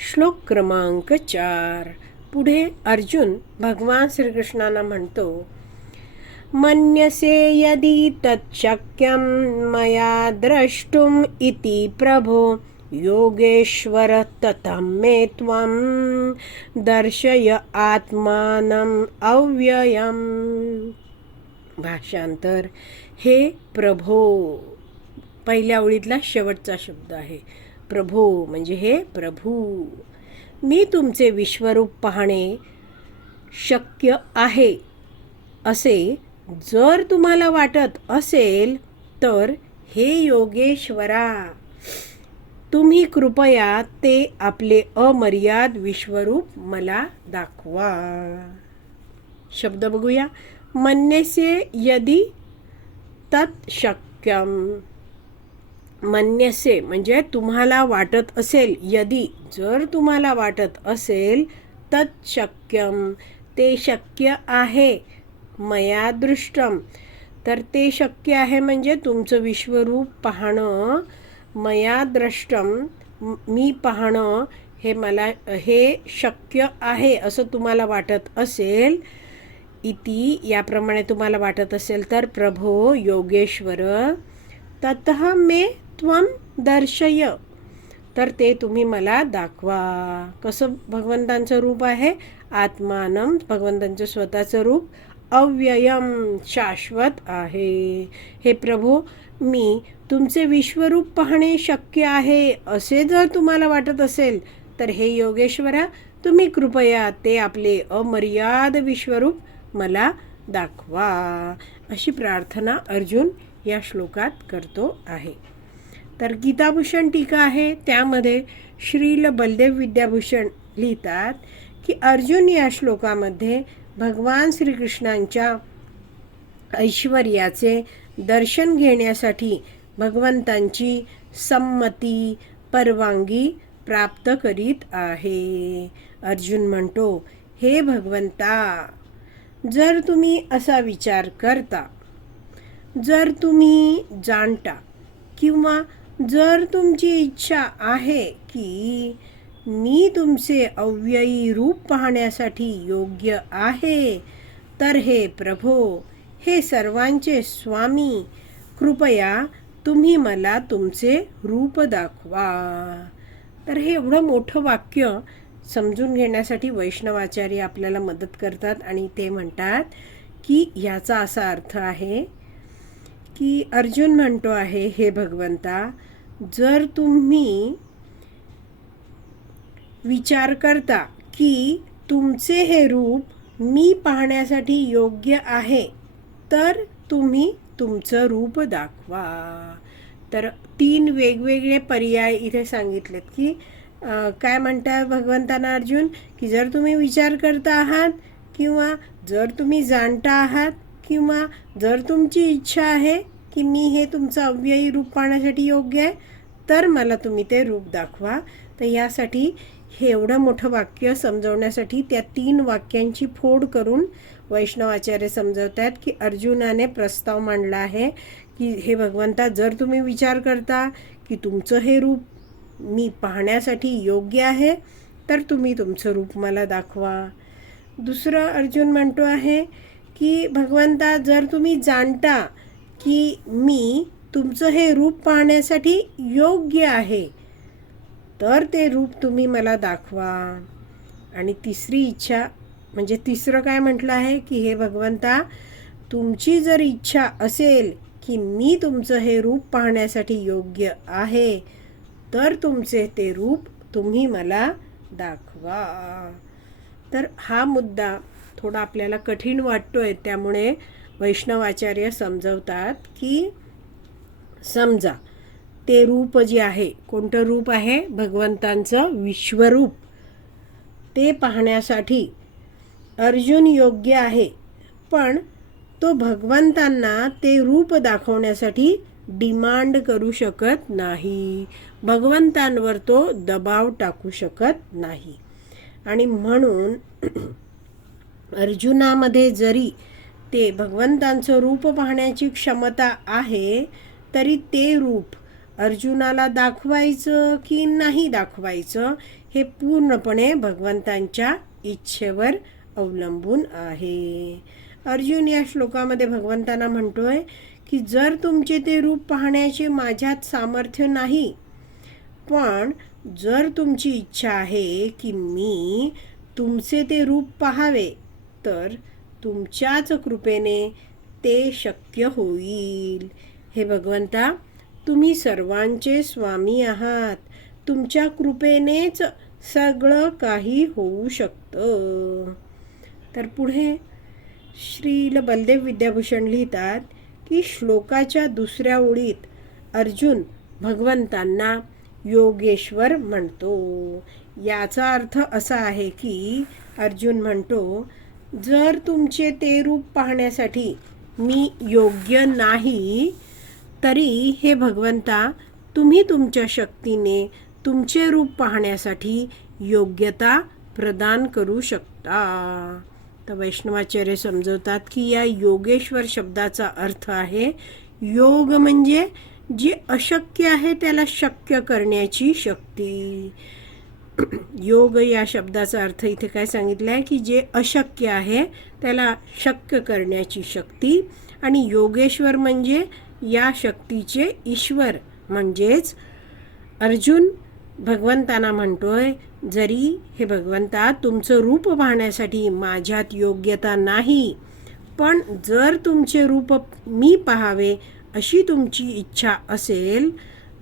श्लोक क्रमांक चार. पुढे अर्जुन भगवान श्रीकृष्णांना म्हणतो मन्यसे यदि तत्शक्यम मया द्रष्टुम इति प्रभो योगेश्वर ततं मे त्वं दर्शय आत्मानम अव्ययम. भाषांतर हे प्रभो. पहिल्या ओळीतला शेवटचा शब्द आहे. प्रभो म्हणजे हे प्रभू. मी तुमचे विश्वरूप पाहणे शक्य आहे. असे जर तुम्हाला वाटत असेल तर हे योगेश्वरा तुम्ही कृपया ते आपले अमर्याद विश्वरूप मला दाखवा. शब्द बघूया. मन्यसे यदि तत् शक्यम. मन्यसे म्हणजे तुम्हाला वाटत असेल यदि जर तुम्हाला वाटत असेल तत् शक्यम ते शक्य आहे मया दृष्टम तर ते शक्य आहे म्हणजे तुमचं विश्वरूप पाहणं मया द्रष्टम मी पाहणं हे मला हे शक्य आहे असं तुम्हाला वाटत असेल इति याप्रमाणे तुम्हाला वाटत असेल तर प्रभो योगेश्वर तत मे त्वम दर्शय. तर ते तुम्ही मला दाखवा. कसं भगवंतांचं रूप आहे? आत्मानम भगवंतांचं स्वतःचं रूप अव्ययम शाश्वत आहे. हे प्रभू मी तुमचे विश्वरूप पाहणे शक्य आहे असे जर तुम्हाला वाटत असेल तर हे योगेश्वरा तुम्ही कृपया ते आपले अमर्याद विश्वरूप मला दाखवा. अशी प्रार्थना अर्जुन या श्लोकात करतो आहे. तर गीताभूषण टीका आहे. त्यामध्ये श्रील बलदेव विद्याभूषण लिहितात की अर्जुन या श्लोकामध्ये भगवान श्रीकृष्णांच्या ऐश्वर्याचे दर्शन घेण्यासाठी भगवंतांची संमती परवानगी प्राप्त करीत आहे. अर्जुन म्हणतो हे भगवंता जर तुम्ही असा विचार करता जर तुम्ही जाणता किंवा जर तुमची इच्छा आहे की मी तुमचे अव्ययी रूप पाहण्यासाठी योग्य आहे तर हे प्रभो हे सर्वांचे स्वामी कृपया तुम्ही मला तुमचे रूप दाखवा. तर हे एवढं मोठं वाक्य समजून घेण्यासाठी वैष्णवाचार्य आपल्याला मदत करतात आणि ते म्हणतात की याचा असा अर्थ आहे की अर्जुन म्हणतो आहे हे भगवंता जर तुम्ही विचार करता की तुमचे हे रूप मी पाहण्यासाठी योग्य आहे तर तुम्ही तुमचं रूप दाखवा. तर तीन वेगवेगळे पर्याय इथे सांगितलेत की काय म्हणताय भगवंताना अर्जुन? की जर तुम्ही विचार करता आहात किंवा जर तुम्ही जाणता आहात किंवा जर तुमची इच्छा आहे की मी हे तुमचं अव्ययी रूप पाहण्यासाठी योग्य आहे तर मला तुम्ही ते रूप दाखवा. तर यासाठी हे एवढं मोठं वाक्य समजवण्यासाठी त्या तीन वाक्यांची फोड करून वैष्णवाचार्य समजवत आहेत की अर्जुनाने प्रस्ताव मांडला आहे की हे भगवंता जर तुम्ही विचार करता की तुमचं हे रूप मी पाहण्यासाठी योग्य आहे तर तुम्ही तुमचं रूप मला दाखवा. दुसरं अर्जुन म्हणतो आहे की भगवंता जर तुम्ही जाणता की मी तुमचं हे रूप पाहण्यासाठी योग्य आहे. तर ते रूप तुम्ही मला दाखवा. आणि तिसरी इच्छा म्हणजे तिसरं काय म्हटलं आहे की हे भगवंता तुमची जर इच्छा असेल की मी तुमचं हे रूप पाहण्यासाठी योग्य आहे तर तुमचे ते रूप तुम्ही मला दाखवा. तर हा मुद्दा थोडा आपल्याला कठीण वाटतोय त्यामुळे वैष्णवाचार्य समजवतात की समजा ते रूप जे आहे कोणतं रूप आहे? भगवंतांचं विश्वरूप. ते पाहण्यासाठी अर्जुन योग्य आहे पण तो भगवंतांना ते रूप दाखवण्यासाठी डिमांड करू शकत नाही. भगवंतांवर तो दबाव टाकू शकत नाही. आणि म्हणून अर्जुनामध्ये जरी ते भगवंतांचं रूप पाहण्याची क्षमता आहे तरी ते रूप अर्जुनाला दाखवायचं की नाही दाखवायचं हे पूर्णपणे भगवंतांच्या इच्छेवर अवलंबून आहे. अर्जुन या श्लोकामध्ये भगवंतांना म्हणतोय की जर तुमचे ते रूप पाहण्याचे माझ्यात सामर्थ्य नाही पण जर तुमची इच्छा आहे की मी तुमचे ते रूप पाहावे तर तुमच्याच कृपेने ते शक्य होईल. हे भगवंता तुम्ही सर्वांचे स्वामी आहात. तुमच्या कृपेनेच सगळं काही होऊ शकतं. तर पुढे श्रील बलदेव विद्याभूषण लिहितात की श्लोकाच्या दुसऱ्या ओळीत अर्जुन भगवंतांना योगेश्वर म्हणतो. याचा अर्थ असा आहे की अर्जुन म्हणतो जर तुमचे ते रूप पाहण्यासाठी मी योग्य नाही तरी हे भगवंता तुम्ही तुमच्या शक्तीने तुमचे रूप पाहण्यासाठी योग्यता प्रदान करू शकता. तर वैष्णवाचार्य समजवतात की या योगेश्वर शब्दाचा अर्थ आहे योग म्हणजे जे अशक्य आहे त्याला शक्य करण्याची शक्ती. योग या शब्दाचा अर्थ इथे काय सांगितलं आहे की जे अशक्य आहे त्याला शक्य करण्याची शक्ती आणि योगेश्वर म्हणजे या शक्तीचे ईश्वर म्हणजेच अर्जुन. भगवंतांना म्हणतोय जरी हे भगवंता तुमचं रूप पाहण्यासाठी माझ्यात योग्यता नाही पण जर तुमचे रूप मी पाहावे अशी तुमची इच्छा असेल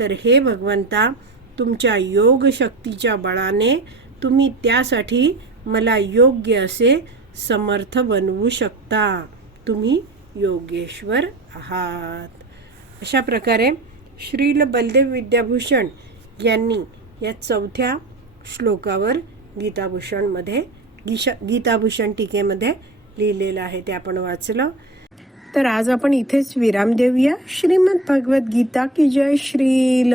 तर हे भगवंता तुमच्या योग शक्तीच्या बळाने तुम्ही त्यासाठी मला योग्य असे समर्थ बनवू शकता. तुम्ही योगेश्वर आहात. अशा प्रकारे श्रील बलदेव विद्याभूषण यांनी या चौथ्या श्लोकावर गीताभूषणमध्ये गीशा गीताभूषण टीकेमध्ये लिहिलेलं आहे. ते आपण वाचलं. तर आज आपण इथेच विराम देऊया. श्रीमद भगवत गीता की जय श्रील.